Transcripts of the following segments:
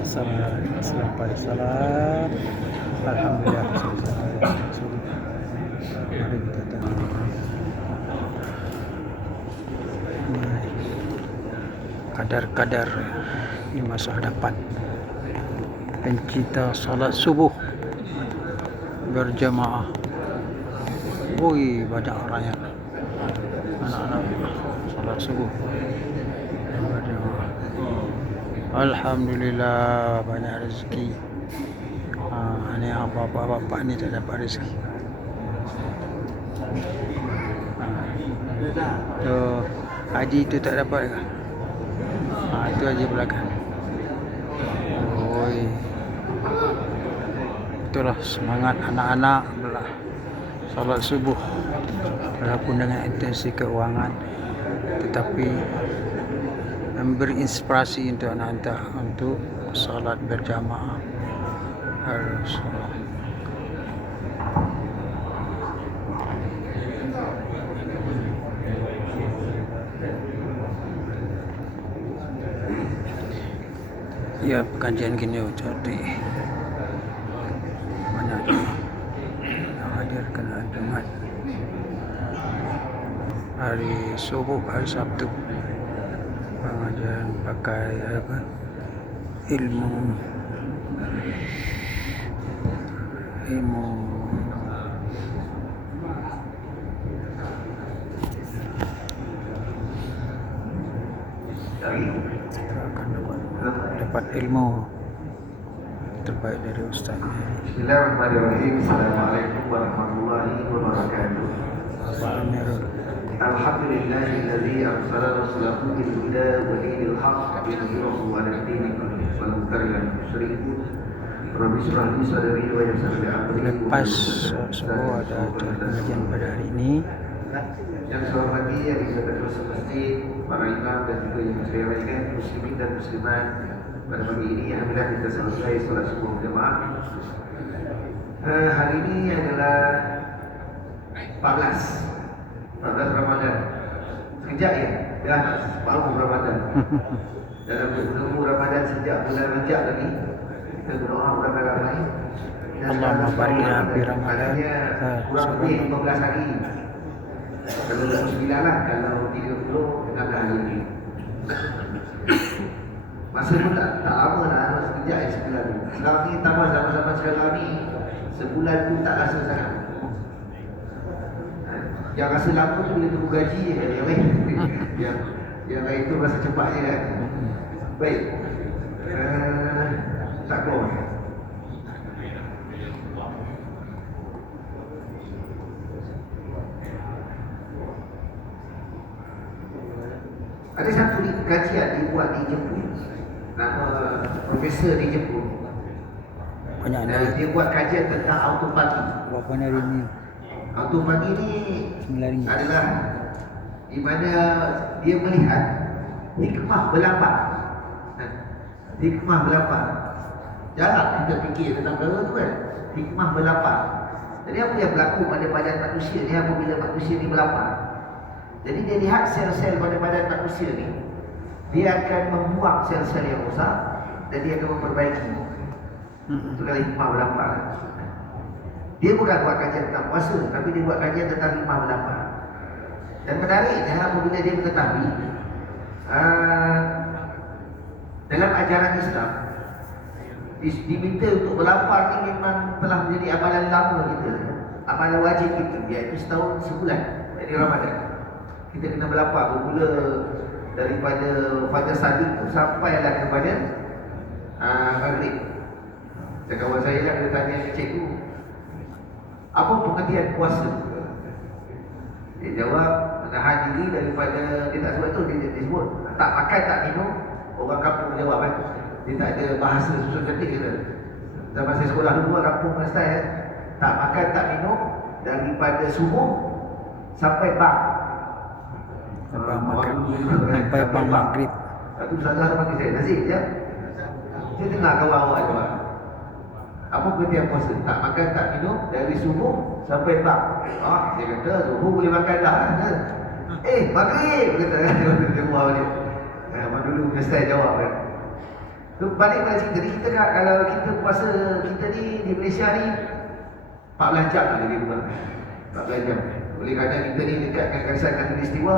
Assalamualaikum salam. Alhamdulillah Mari kita. Kadar-kadar di masa hadapan pencinta salat subuh berjamaah. Woi, banyak orang yang anak-anak salat subuh. Alhamdulillah banyak rezeki. Ha, ni apa bapak-bapak ni tak dapat rezeki. Ha. Tu Haji tu tak dapat ke? Ha, itu Haji belakang. Oi. Itulah semangat anak-anak belah salat subuh walaupun dengan intensi keuangan tetapi memberi inspirasi untuk anak-anak untuk salat berjamaah. Harus. Ya, pengajian gini jadi yang hadir kena Jumat hari subuh hari Sabtu pakai apa ilmu ilmu akan dapat, dapat ilmu terbaik dari ustaz Bismillahirrahmanirrahim. Assalamualaikum warahmatullahi wabarakatuh. Pak Huda wa. Rabbi li sadri yassir li amri. lepas semua ada pengajian pada hari ini Yang saya hormati yang masjid, para imam dan juga yang saya raihkan muslimin dan muslimat pada pagi ini alhamdulillah kita selesai solat subuh jemaah. Uh, hari ini adalah 14 14 Ramadan. Sekejap ya. Dah baru Ramadan. Dalam ilmu Ramadan sejak bulan Rajab tadi kita berdoa beramai-ramai. Dan Allahumma sekarang barik lana fi Ramadan. Kurang lebih 15 hari. Kalau 29 lah, kalau 30 dengan hari ini. Masa pun tak, tak lama lah, sekejap ya sebulan tu. Sekarang ni tambah sama-sama sekarang ni, sebulan tu tak rasa sangat. Yang rasa lama tu bila tunggu gaji je kan, yang lain. yang, yang lain tu rasa cepat je kan. Baik. Uh, tak keluar. Ada satu ni kajian dibuat di Jepun Nama profesor di Jepun banyak dari dia buat kajian tentang autopagi berapa hari ini Autopagi ni adalah Di mana dia melihat Hikmah berlapan Ha. Hikmah berlapan Jarang kita fikir tentang perkara tu kan. Hikmah berlapan Jadi apa yang berlaku pada badan manusia ni Apabila manusia ni berlapan Jadi dia lihat sel-sel pada badan manusia ni Dia akan membuang sel-sel yang rosak Dan dia akan memperbaiki. Mm-mm. Itu kalau hikmah berlapan Dia bukan buat kajian tentang puasa Tapi dia buat kajian tentang hikmah berlapan Dan menariknya apabila dia mengetahui uh, Dalam ajaran Islam di- Diminta untuk berlapar ni memang telah menjadi amalan lama kita Amalan wajib kita Iaitu setahun sebulan Jadi Ramadan. Kita kena berlapar bermula Daripada Fajar Sadiq Sampailah kepada uh, Maghrib. Kawan saya lah dia tanya cikgu Apa pengertian puasa? Dia jawab Menahan diri daripada Dia tak sebut tu Dia, dia sebut Tak makan tak minum Orang kampung jawab kan Dia tak ada bahasa susun ketik kata Zaman saya sekolah dulu orang kampung punya style eh. Tak makan tak minum Daripada subuh Sampai bang Sampai Ah, maghrib. orang dulu kan, Sampai bang maghrib. Satu tu panggil saya Nazir ya Saya dengar kawan awak jawab apa pengertian puasa? Tak makan, tak minum dari subuh sampai bang. Ah, saya kata subuh boleh makan dah. Kan? Eh, maghrib kata. Dia buat balik. Abang dulu style jawab kan. Tu balik pada cerita ni kita kan kalau kita puasa kita ni di Malaysia ni 14 jam lah lebih kurang. 14 jam. Oleh kerana kita ni dekat garisan khatulistiwa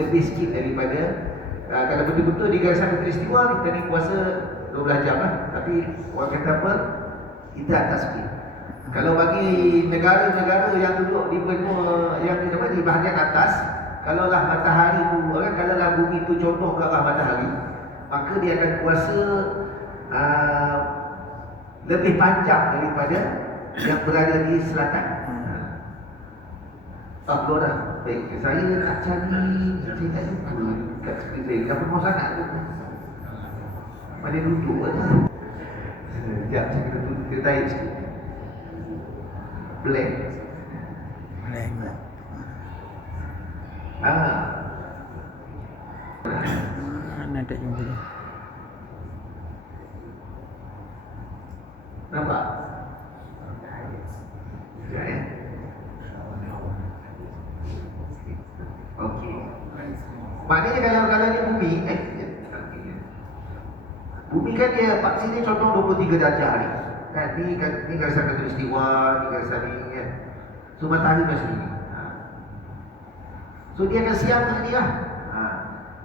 lebih sikit daripada uh, kalau betul-betul di garisan khatulistiwa kita ni puasa 12 jam lah. Tapi orang kata apa? Kita atas sikit. Kalau bagi negara-negara yang duduk di benua yang apa, di bahagian atas, kalaulah matahari tu, kan kalaulah bumi tu contoh ke arah matahari, maka dia akan puasa uh, lebih panjang daripada yang berada di selatan. Tak perlu dah. Baik, saya nak cari saya tak lupa kat sekeliling. Kenapa mau sangat tu? Mana duduk aja. Sekejap, saya kena tutup dia tarik sikit. Blank. Blank. Ah. Mana tak jumpa dia? Nampak? Ya, ya. Okey. Maknanya kalau kalau ni bumi eh Bumi kan dia vaksin ni contoh 23 darjah ni. Kan ni kan ni garisan khatulistiwa, ni garisan ni kan. So matahari masih ni. Ha. So dia akan siang ke sini lah. Ha.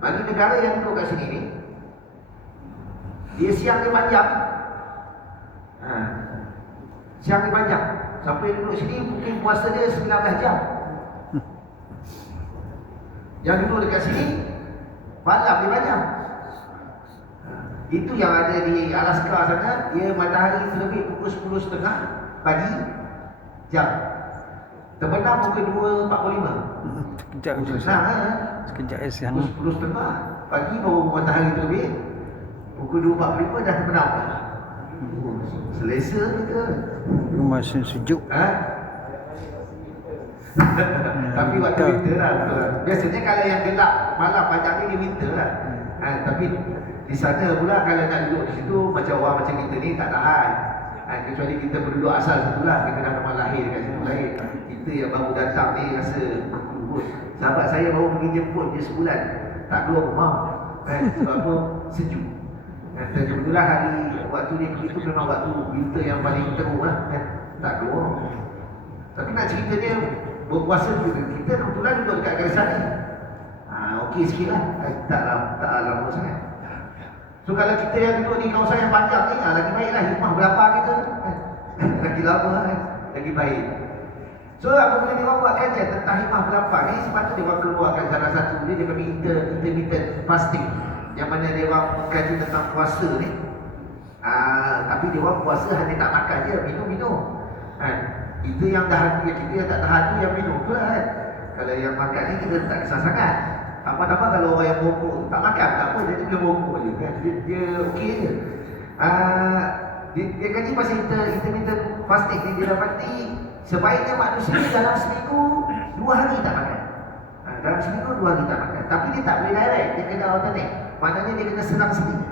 Bagi negara yang duduk kat sini ni dia siang dia panjang. Ha. Siang dia panjang. Sampai duduk sini mungkin puasa dia 19 jam. Yang duduk dekat sini malam dia panjang. Itu yang ada di Alaska sana, dia matahari terbit pukul 10.30 pagi jam. Terbenam pukul 2.45. Sekejap je. Senang kan? Sekejap je siang. Pukul 10.30 pagi baru matahari terbit. Pukul 2.45 dah terbenam. Selesa kita. Rumah sejuk. Ha? tapi waktu winter lah. Biasanya kalau yang gelap malam panjang ni dia winter lah. Ha, tapi di sana pula kalau nak duduk di situ macam orang macam kita ni tak tahan. Ha, kecuali kita penduduk asal situ lah. Kita dah memang lahir dekat situ lahir. Kita yang baru datang ni rasa kurut. Sahabat saya baru pergi jemput dia sebulan. Tak keluar rumah. Ha, sebab apa? Sejuk. Ha, dan kebetulan hari waktu dia pergi tu memang waktu winter yang paling teruk lah. Kan? Tak keluar. Tapi nak cerita dia berpuasa juga. Kita kebetulan duduk dekat garisan ni. Ha, okey sikit lah. Eh, tak lama, tak lama sangat. So kalau kita yang duduk di kawasan yang panjang ni, ha, lagi baiklah hikmah berapa kita. Eh, lagi lama eh, lagi baik. So apabila dia orang buat kajian tentang hikmah berapa ni, sepatutnya dia orang keluarkan salah satu dia, dia panggil inter, intermittent fasting. Yang mana dia orang mengkaji tentang puasa ni. Ah, tapi dia orang puasa hanya tak makan je, minum-minum. Kan? Itu yang dah yang kita yang tak tahan tu yang minum tu lah kan. Kalau yang makan ni kita tak kisah sangat. Apa-apa kalau orang yang merokok tak makan tak apa dia dia merokok je kan. Dia, dia okey je. Ah, dia, dia kaji pasal inter, intermittent fasting ni dia dapati sebaiknya manusia dalam seminggu dua hari tak makan. Ah, dalam seminggu dua hari tak makan. Tapi dia tak boleh direct, dia kena alternate. Maknanya dia kena senang sendiri.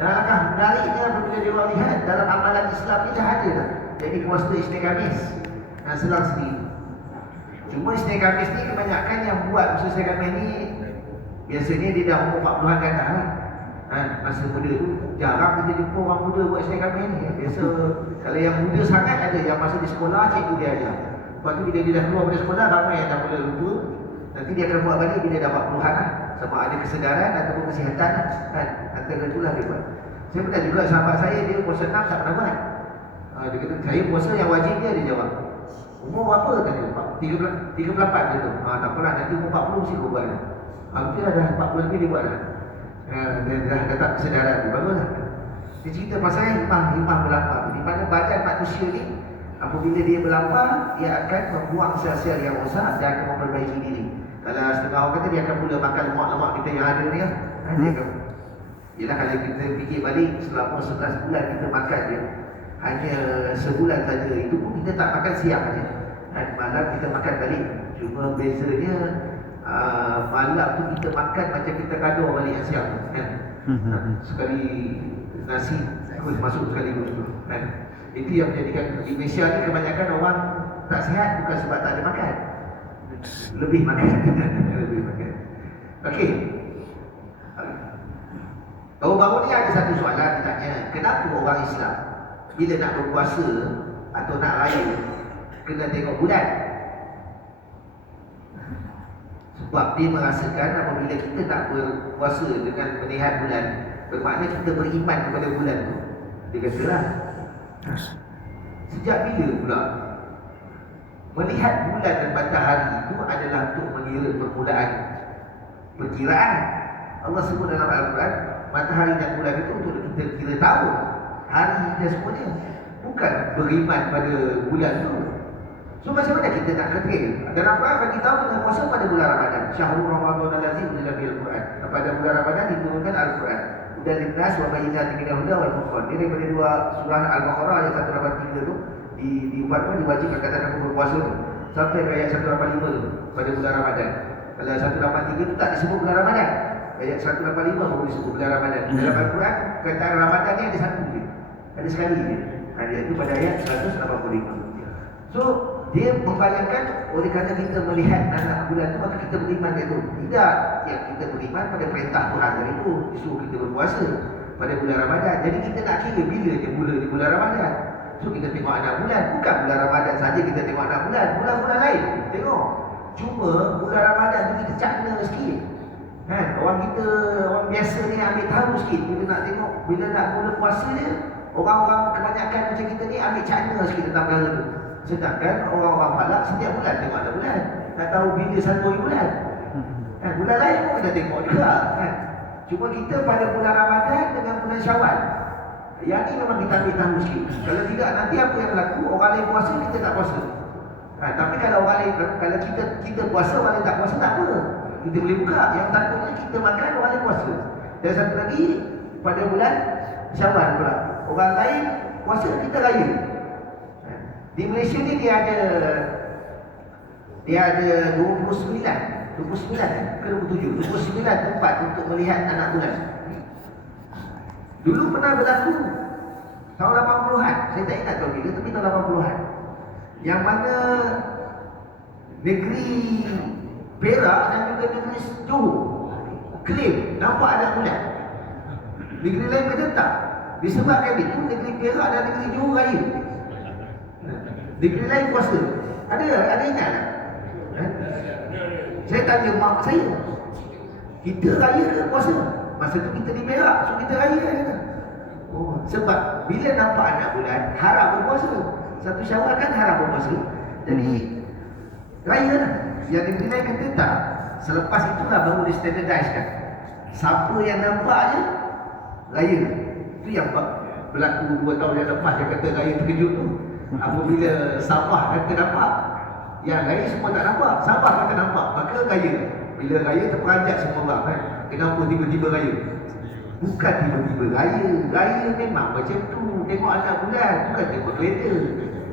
Dan alangkah menariknya apabila dia lihat dalam amalan Islam ni dah ada dah. Jadi puasa Isnin Khamis. Nah, selang sendiri. Cuma Isnin Khamis ni kebanyakan yang buat puasa Isnin Khamis ni biasanya dia dah umur 40-an ke atas lah. Ha, masa muda tu jarang kita jumpa orang muda buat Isnin Khamis ni. Biasa kalau yang muda sangat ada yang masa di sekolah cikgu dia ajar. Lepas tu bila dia dah keluar dari sekolah ramai yang dah mula lupa. Nanti dia akan buat balik bila dah 40-an lah. Sama ada kesedaran ataupun kesihatan lah. Kan? Antara itulah dia buat. Saya pernah juga sahabat saya dia puasa 6 tak pernah buat. Ha, dia kata, saya puasa yang wajib dia, dia jawab. Umur berapa kata dia? 38 dia tu. Ha, tak apalah, nanti umur 40 mesti kau buat dah. Ha, lah, dah 40 lebih dia buat. Ha, dia dah datang kesedaran dia, bagus lah. Dia cerita pasal hikmah, hikmah berlapar. Di mana badan manusia ni, apabila dia berlapar, dia akan membuang sel-sel yang rosak dan akan memperbaiki diri. Kalau setengah orang kata, dia akan mula makan lemak-lemak kita yang ada ni lah. Dia Yelah kalau kita fikir balik selama 11 bulan kita makan je hanya sebulan saja itu pun kita tak makan siang saja dan malam kita makan balik. Cuma bezanya uh, malam tu kita makan macam kita kado balik yang siang kan. Hmm, sekali nasi terus masuk sekali terus kan. Itu yang menjadikan di Malaysia ni kebanyakan orang tak sihat bukan sebab tak ada makan. Lebih makan. Lebih makan. Okey. Baru-baru ni ada satu soalan ditanya, kenapa orang Islam bila nak berpuasa atau nak raya kena tengok bulan? Sebab dia merasakan apabila kita nak berpuasa dengan melihat bulan, bermakna kita beriman kepada bulan tu. Dia kata lah, sejak bila pula melihat bulan dan matahari itu adalah untuk mengira permulaan perkiraan. Allah sebut dalam Al-Quran, matahari dan bulan itu untuk kita kira tahu hari dan semuanya. Bukan beriman pada bulan tu. So macam mana kita nak kira? Dan Al-Quran bagi tahu dengan puasa pada bulan Ramadan. Syahrul Ramadan al-Azim dalam Al-Quran. Pada bulan Ramadan diturunkan Al-Quran. Dan lintas wa bayyinat min al-huda wal furqan. Ini daripada dua surah Al-Baqarah ayat 183 tu di diubatkan diwajibkan kata kamu berpuasa tu sampai ke ayat 185 tu pada bulan Ramadan. Kalau 183 tu tak disebut bulan Ramadan. Ayat 185 baru disebut bulan Ramadan. Dalam Al-Quran kata Ramadan ni ada satu je. Ada sekali je. Ada itu pada ayat 185. So dia membayangkan oleh kerana kita melihat anak bulan itu maka kita beriman itu. Tidak yang kita beriman pada perintah Tuhan tadi itu disuruh kita berpuasa pada bulan Ramadan. Jadi kita nak kira bila dia mula di bulan Ramadan. So kita tengok anak bulan. Bukan bulan Ramadan saja kita tengok anak bulan. Bulan-bulan lain tengok. Cuma bulan Ramadan tu kita cakna sikit. Kan? Orang kita, orang biasa ni ambil tahu sikit bila nak tengok, bila nak mula puasa dia. Orang-orang kebanyakan macam kita ni ambil cakna sikit tentang perkara tu. Sedangkan orang-orang falak setiap bulan tengok ada bulan. Nak tahu bila satu hari bulan. Kan? Bulan lain pun kita tengok juga. Kan? Cuma kita pada bulan Ramadan dengan bulan Syawal. Yang ni memang kita ambil tahu sikit. Kalau tidak nanti apa yang berlaku, orang lain puasa kita tak puasa. Ha, tapi kalau orang lain kalau kita kita puasa orang lain tak puasa tak apa. Kita boleh buka. Yang takutnya kita makan orang lain puasa. Dan satu lagi pada bulan Syawal pula. Orang lain puasa kita raya. Di Malaysia ni dia ada dia ada 29 29 ke 27 29 tempat untuk melihat anak bulan Dulu pernah berlaku tahun 80-an Saya tak ingat tahun bila tapi tahun 80-an Yang mana negeri Perak dan juga negeri Johor Klaim nampak anak bulan Negeri lain tak Disebabkan itu negeri Perak dan negeri Johor raya Negeri lain puasa. Ada ada ingat tak? Ha? Saya tanya mak saya. Kita raya ke puasa? Masa tu kita di Perak, so kita raya kan. Oh, sebab bila nampak anak bulan, harap berpuasa. Satu syawal kan harap berpuasa. Jadi, raya lah. Yang negeri lain kata tak. Selepas itulah baru di standardize kan. Siapa yang nampak je, raya. Itu yang berlaku dua tahun yang lepas yang kata raya terkejut tu. Apabila Sabah kata nampak Yang lain semua tak nampak. Sabah kata nampak Maka raya. Bila raya terperanjat semua orang kan? Kenapa tiba-tiba raya? Bukan tiba-tiba raya. Raya memang macam tu. Tengok anak bulan. Bukan tengok kereta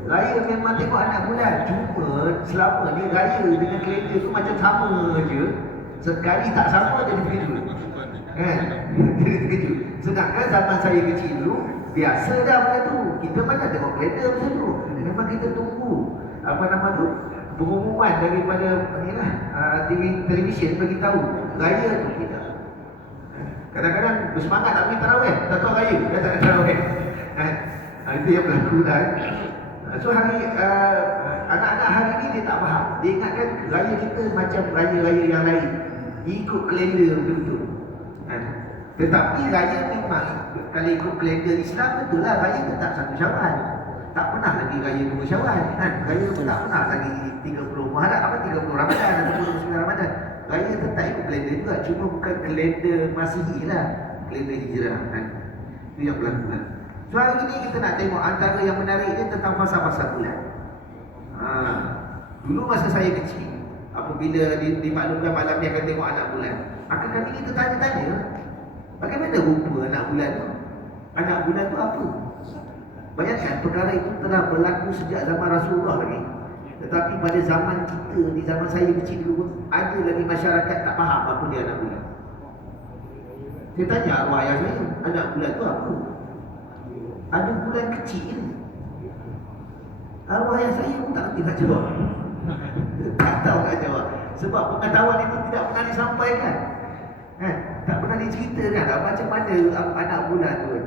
Raya memang tengok anak bulan. Cuma selama ni raya dengan kereta tu macam sama je. Sekali tak sama jadi terkejut Kan? Jadi terkejut Sedangkan zaman saya kecil dulu Biasa dah benda tu. Kita mana tengok kereta macam tu. Memang kita tunggu apa nama tu? Pengumuman daripada ni lah, uh, TV, televisyen bagi tahu raya tu kita. Kadang-kadang bersemangat nak pergi tarawih, tak tahu raya, dia tak ada tarawih. Ha, itu yang berlaku dah. So hari uh, anak-anak hari ni dia tak faham. Dia ingatkan raya kita macam raya-raya yang lain. Ikut kalender begitu. Ha. Tetapi raya kalau ikut kalender Islam betul lah raya tetap satu syawal. Tak pernah lagi raya dua syawal. Kan? Raya pun tak pernah lagi 30 Muharram apa 30 Ramadan atau 29 Ramadan. Raya tetap ikut kalender juga. Cuma bukan kalender Masihi lah. Kalender Hijrah. Kan? Itu yang berlaku lah. So hari ini kita nak tengok antara yang menarik dia tentang fasa-fasa bulan. Ha. Dulu masa saya kecil, apabila dimaklumkan malam ni akan tengok anak bulan, maka kami kita tanya-tanya, bagaimana rupa anak bulan tu? Anak bulan tu apa? Bayangkan perkara itu telah berlaku sejak zaman Rasulullah lagi. Tetapi pada zaman kita, di zaman saya kecil dulu, ada lagi masyarakat tak faham apa dia anak bulan. Saya tanya arwah ayah saya, anak bulan tu apa? Ada bulan kecil. Arwah ayah saya pun tak kerti nak jawab. tak tahu nak jawab. Sebab pengetahuan itu tidak pernah disampaikan. Kan? Diceritakan lah macam mana anak bulan tu.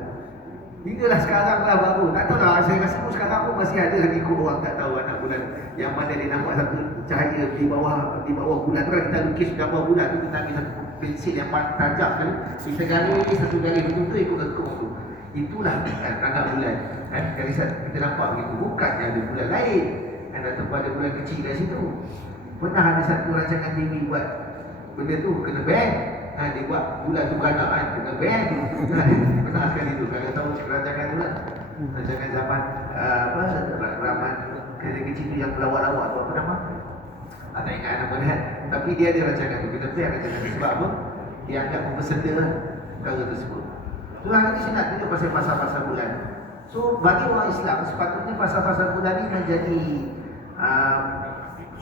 Hinggalah sekarang lah baru. Tak tahu lah, saya rasa pun sekarang pun masih ada lagi kot orang tak tahu anak bulan. Yang mana dia nampak satu cahaya di bawah di bawah bulan tu kan kita lukis gambar bulan tu kita ambil satu pensil yang tajam kan. Kita garis satu garis betul-betul ikut lekuk tu. Itulah kan, anak bulan. Kan? Kita nampak begitu. Bukannya ada bulan lain. Kan ataupun ada bulan kecil kat situ. Pernah ada satu rancangan TV buat benda tu kena ban. Ha, dia buat bulan tu beranak kan, kena ban. Ha, pernah sekali tu. Kalau tahu rancangan tu lah. Rancangan zaman uh, apa, raman kerja kecil tu yang pelawak-lawak tu apa nama? Ah, tak ingat nama dia. Tapi dia ada rancangan tu. Kita plan rancangan tu. Sebab apa? Dia anggap mempeserta lah perkara tersebut. Tu lah nanti saya nak tunjuk pasal pasal-pasal bulan. So bagi orang Islam sepatutnya pasal-pasal bulan ni menjadi uh,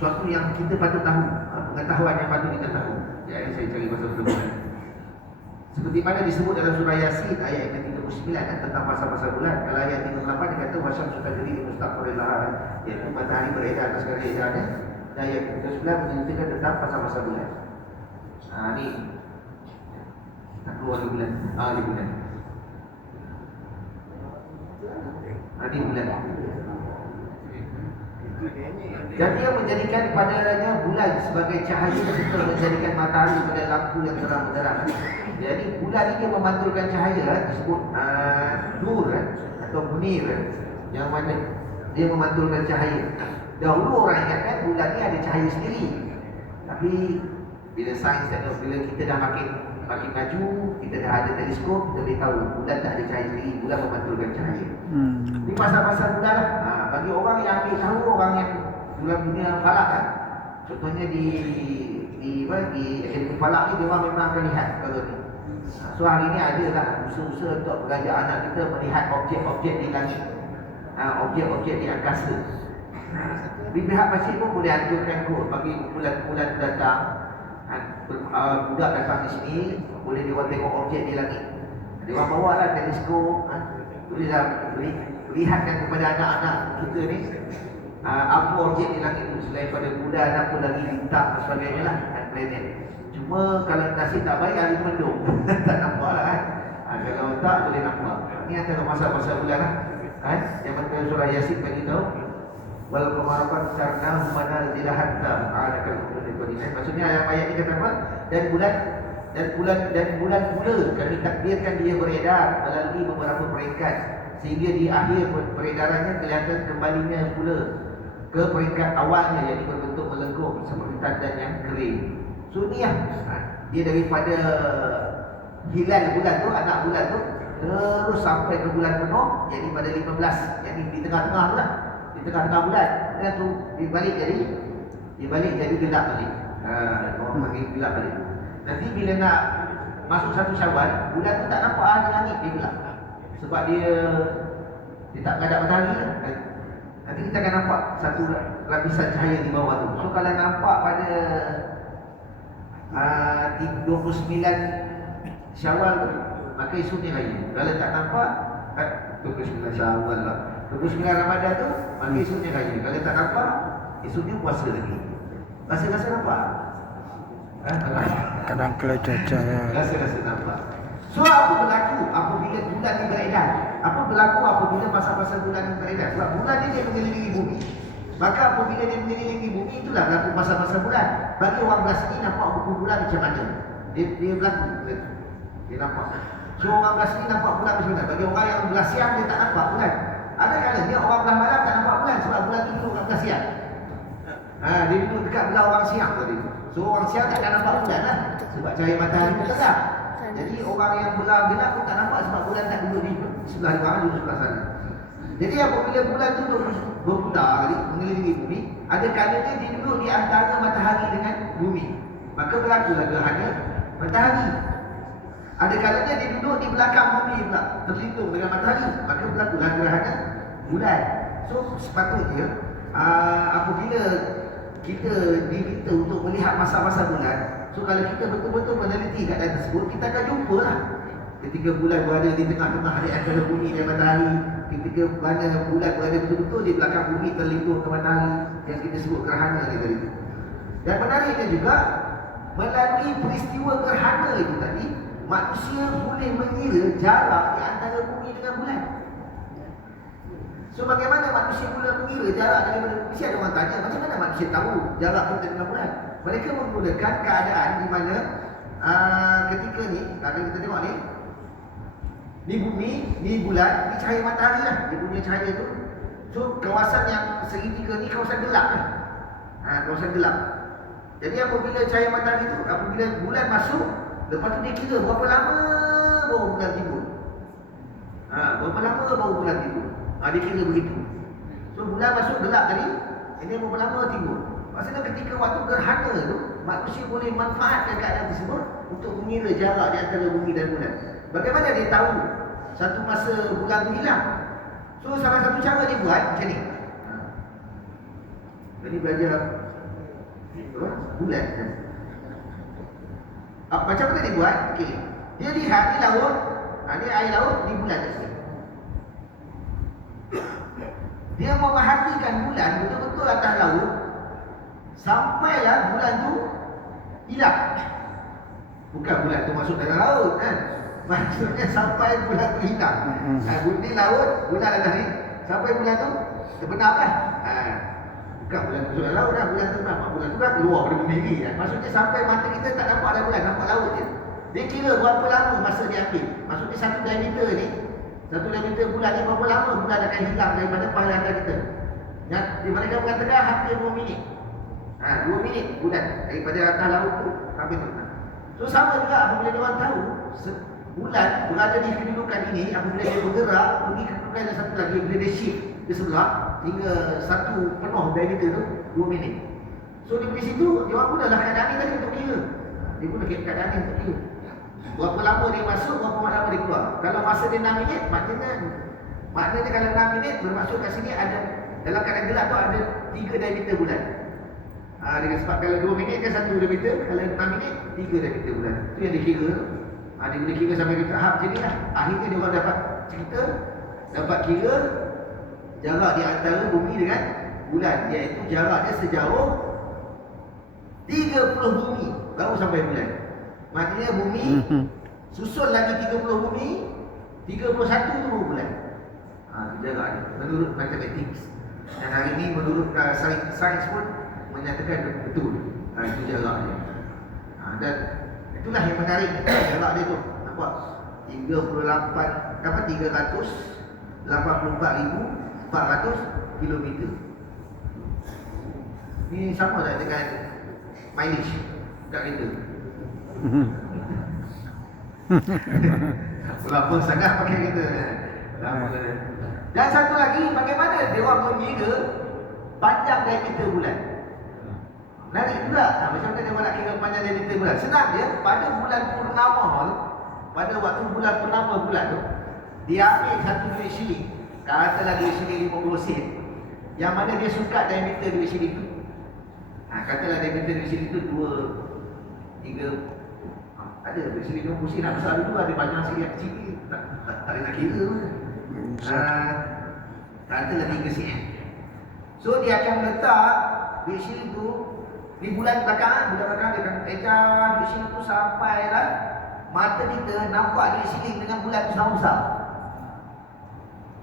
suatu yang kita patut tahu, pengetahuan yang patut kita tahu. Jadi saya cari pasal bulan. Seperti mana disebut dalam surah Yasin ayat yang ke-39 kan, tentang pasal-pasal bulan. Kalau ayat 38 dia kata wasyam sudah jadi di mustaqbalillah iaitu matahari beredar atas edarnya. Dan ayat ke-39 menyebutkan tentang pasal-pasal bulan. Ha, ni nak keluar di bulan. Ah, di bulan. Ha, di bulan. Dan dia menjadikan padanya bulan sebagai cahaya serta menjadikan matahari pada lampu yang terang benderang. Jadi bulan ini memantulkan cahaya eh, disebut uh, nur eh, atau munir eh, yang mana dia memantulkan cahaya. Dahulu orang ingatkan bulan ni ada cahaya sendiri. Tapi bila sains dan bila kita dah makin makin maju, kita dah ada teleskop, kita boleh tahu bulan tak ada cahaya sendiri, bulan memantulkan cahaya. Hmm. Ini pasal-pasal bulan lah. Ha, bagi orang yang ambil tahu orang yang bulan dunia falak kan. Contohnya di di apa di Akademi Falak ni orang memang akan lihat kalau ni. Ha, so hari ni ada lah usaha-usaha untuk mengajak anak kita melihat objek-objek di langit. Ha, objek-objek di angkasa. Ha, di pihak masjid pun boleh anjurkan kot bagi bulan-bulan datang. Ha, uh, budak datang di sini boleh dia tengok objek di langit. Dia bawa lah teleskop. Ha, bolehlah beri, lihatkan kepada anak-anak kita ni uh, apa objek di langit itu selain pada bulan apa lagi bintang dan sebagainya lah dan planet cuma kalau nasib tak baik hari mendung. Tak nampak lah kan? Uh, kalau tak boleh nampak. Ni antara masa-masa bulan lah kan? Yang betul surah Yasin bagi tahu wal qamarakat sarna mana tidak hatta ada kalau maksudnya ayat ayat ni kata apa? Dan bulan dan bulan dan bulan pula kami takdirkan dia beredar melalui beberapa peringkat sehingga di akhir peredarannya kelihatan kembalinya pula ke peringkat awalnya yang berbentuk melengkung seperti tandan yang kering. So ni lah ha, dia daripada hilal bulan tu anak bulan tu terus sampai ke bulan penuh jadi pada 15 jadi di tengah-tengah lah di tengah-tengah bulan dan tu dibalik jadi dibalik jadi gelap balik. Ha, orang panggil gelap balik. Nanti bila nak masuk satu syawal, bulan tu tak nampak ada langit dia gelap. Sebab dia dia tak ada matahari lah. Nanti kita akan nampak satu lapisan cahaya di bawah tu. So kalau nampak pada uh, 29 syawal tu, maka esoknya raya. Kalau tak nampak, kan 29 syawal lah. 29 Ramadan tu, maka esoknya raya. Kalau tak nampak, esoknya puasa lagi. Rasa-rasa nampak? Ha? Kadang kalau cuaca ya. Rasa-rasa nampak. So apa berlaku apabila bulan ni beredar? Apa berlaku apabila masa-masa bulan ni beredar? Sebab bulan ni dia mengelilingi bumi. Maka apabila dia mengelilingi bumi itulah berlaku masa-masa bulan. Bagi orang belas ni nampak buku bulan macam mana? Dia, dia berlaku. Dia nampak. So orang belas ni nampak bulan macam mana? Bagi orang yang belas siang dia tak nampak bulan. Ada kalanya orang belah malam tak nampak bulan sebab bulan tu duduk kat belah siang. Ha, dia duduk dekat belah orang siang tadi. So orang siang tak akan nampak bulan lah. Sebab cahaya matahari tu tegak. Jadi orang yang belah gelap pun tak nampak sebab bulan tak duduk di sebelah dia duduk sebelah sana. Jadi apabila bulan tu berputar mengelilingi bumi, ada kalanya dia duduk di antara matahari dengan bumi. Maka berlakulah gerhana matahari. Ada kalanya dia duduk di belakang bumi pula, terlindung dengan matahari. Maka berlakulah gerhana bulan. So sepatutnya uh, apabila kita diminta untuk melihat masa-masa bulan, So kalau kita betul-betul meneliti keadaan tersebut, kita akan jumpa lah. Ketika bulan berada di tengah-tengah hari antara bumi dan matahari. Ketika mana bulan berada betul-betul di belakang bumi terlindung ke matahari. Yang kita sebut gerhana ni tadi. Dan menariknya juga Melalui peristiwa gerhana itu tadi manusia boleh mengira jarak di antara bumi dengan bulan. So bagaimana manusia boleh mengira jarak daripada mesti ada orang tanya macam mana manusia tahu jarak kita dengan bulan? Mereka menggunakan keadaan di mana uh, ketika ni kalau kita tengok ni ni bumi, ni bulan, ni cahaya matahari lah. Dia punya cahaya tu. So kawasan yang segitiga ni kawasan gelap kan. Ha, kawasan gelap. Jadi apabila cahaya matahari tu, apabila bulan masuk, lepas tu dia kira berapa lama baru bulan timbul. Ha, berapa lama baru bulan timbul. Ha, dia kira begitu. So bulan masuk gelap tadi, ini berapa lama timbul. Maksudnya ketika waktu gerhana tu, manusia boleh manfaatkan keadaan tersebut untuk mengira jarak di antara bumi dan bulan. Bagaimana dia tahu satu masa bulan tu hilang? So salah satu cara dia buat macam ni. Ha. Jadi belajar bulan. Ah, macam mana dia buat? Okey. Dia lihat di laut, ha, ni air laut, ni bulan kat sini. Dia memerhatikan bulan betul-betul atas laut sampailah bulan tu hilang. Bukan bulan tu masuk dalam laut kan. Maksudnya sampai bulan tu hilang. Mhm. Ha, di laut, bulan ada ni. Sampai bulan tu terbenam lah. Ha, bukan bulan tu dalam laut dah. Bulan tu nampak. Bulan tu kan keluar dari bumi ni kan. Maksudnya sampai mata kita tak nampak ada bulan. Nampak laut je. Dia kira berapa lama masa dia ambil. Maksudnya satu diameter ni. Satu diameter bulan ni berapa lama bulan akan hilang daripada penglihatan kita. Yang di mana dia mengatakan hampir 2 minit. Ha, 2 minit bulan daripada atas laut tu sampai tu. So sama juga apabila dia orang tahu bulan berada di kedudukan ini apabila dia bergerak pergi ke kedudukan yang satu lagi bila dia shift ke sebelah hingga satu penuh diameter tu 2 minit. So di situ dia orang gunalah keadaan ni tadi untuk kira. Dia guna keadaan ni untuk kira. Berapa lama dia masuk, berapa lama dia keluar. Kalau masa dia 6 minit, maknanya maknanya kalau 6 minit bermaksud kat sini ada dalam keadaan gelap tu ada 3 diameter bulan. Ha, dengan sebab kalau 2 minit kan 1 diameter, kalau 6 minit 3 diameter bulan. Itu yang dia kira tu. Ha, dia boleh kira sampai ke tahap macam ni lah. Akhirnya dia orang dapat cerita, dapat kira jarak di antara bumi dengan bulan. Iaitu jarak dia sejauh 30 bumi baru sampai bulan. Maknanya bumi Mhm. Susun lagi 30 bumi 31 tu bulan ha, Itu jarak dia Menurut matematik Dan hari ni menurut uh, sains, sains pun Menyatakan betul. Ha, Itu jarak dia. Ha, Dan itulah yang menarik. Jarak dia tu. Nampak 38 Dapat 384,400 kilometer. Ni sama tak dengan mileage kat kereta. Lama sangat pakai kita. Lama. Dan satu lagi, bagaimana dia orang mengira panjang diameter bulan? Menarik juga. Ha, macam mana dia orang nak kira panjang diameter bulan? Senang je, pada bulan purnama pada waktu bulan purnama bulan tu, dia ambil satu duit shilling. Katalah duit shilling 50 sen. Yang mana dia suka diameter duit shilling tu. Ha, katalah diameter duit shilling tu 2, 3, ha, ada duit shilling 20 sen nak besar dulu, ada banyak shilling yang kecil ni. Tak, tak, tak ada nak kira pun. Uh, katalah 3 sen. So dia akan letak duit shilling tu di bulan belakang, bulan belakang dia akan ejar duit shilling tu sampai lah mata kita nampak duit shilling dengan bulan tu sama besar.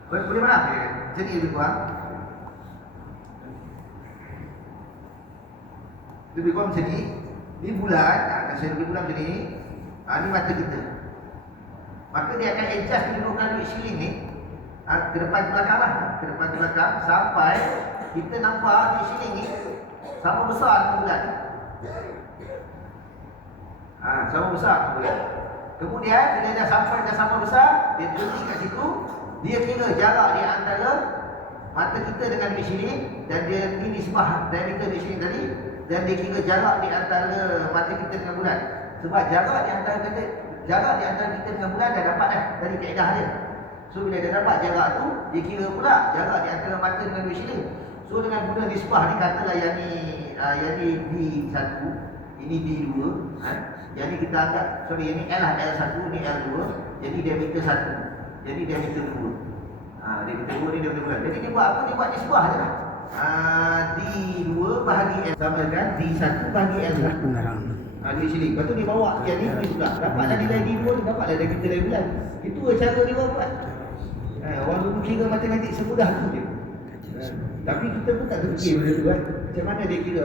Boleh, boleh faham? Ya? Ni lebih kurang. Lebih kurang macam ni. Ni bulan, ha, saya lebih bulan macam ni. Ha, ni mata kita. Maka dia akan adjust kedudukan duit shilling ni ha, ke depan ke belakang lah. Ke depan ke belakang sampai kita nampak duit shilling ni sama besar dengan bulan. Ha, sama besar dengan bulan. Kemudian bila dah sampai dah sama besar, dia berhenti kat situ, dia kira jarak di antara mata kita dengan duit shilling dan dia ini nisbah diameter duit shilling tadi dan dia kira jarak di antara mata kita dengan bulan. Sebab jarak di antara kita jarak di antara kita dengan bulan dah dapat dah dari kaedah dia. So bila dia dapat jarak tu, dia kira pula jarak di antara mata dengan duit shilling. So dengan guna nisbah ni katalah yang ni uh, yang ni B1, ini B2, ha? Yang ni kita anggap sorry yang ni L lah L1, ni L2, jadi diameter 1. Jadi diameter 2. Ha, diameter 2 ni diameter 2. Jadi dia buat apa? Dia buat nisbah je lah. Ha, D2 bahagi L sama dengan D1 bahagi L1. Duit siling. Lepas tu dia bawa yang ni duit pula. Dapat dah nilai D pun, dapat dari kita bulan. Itu cara dia buat. Ha, orang dulu kira matematik semudah tu je. Ha, tapi kita pun tak terfikir benda tu kan. Macam mana dia kira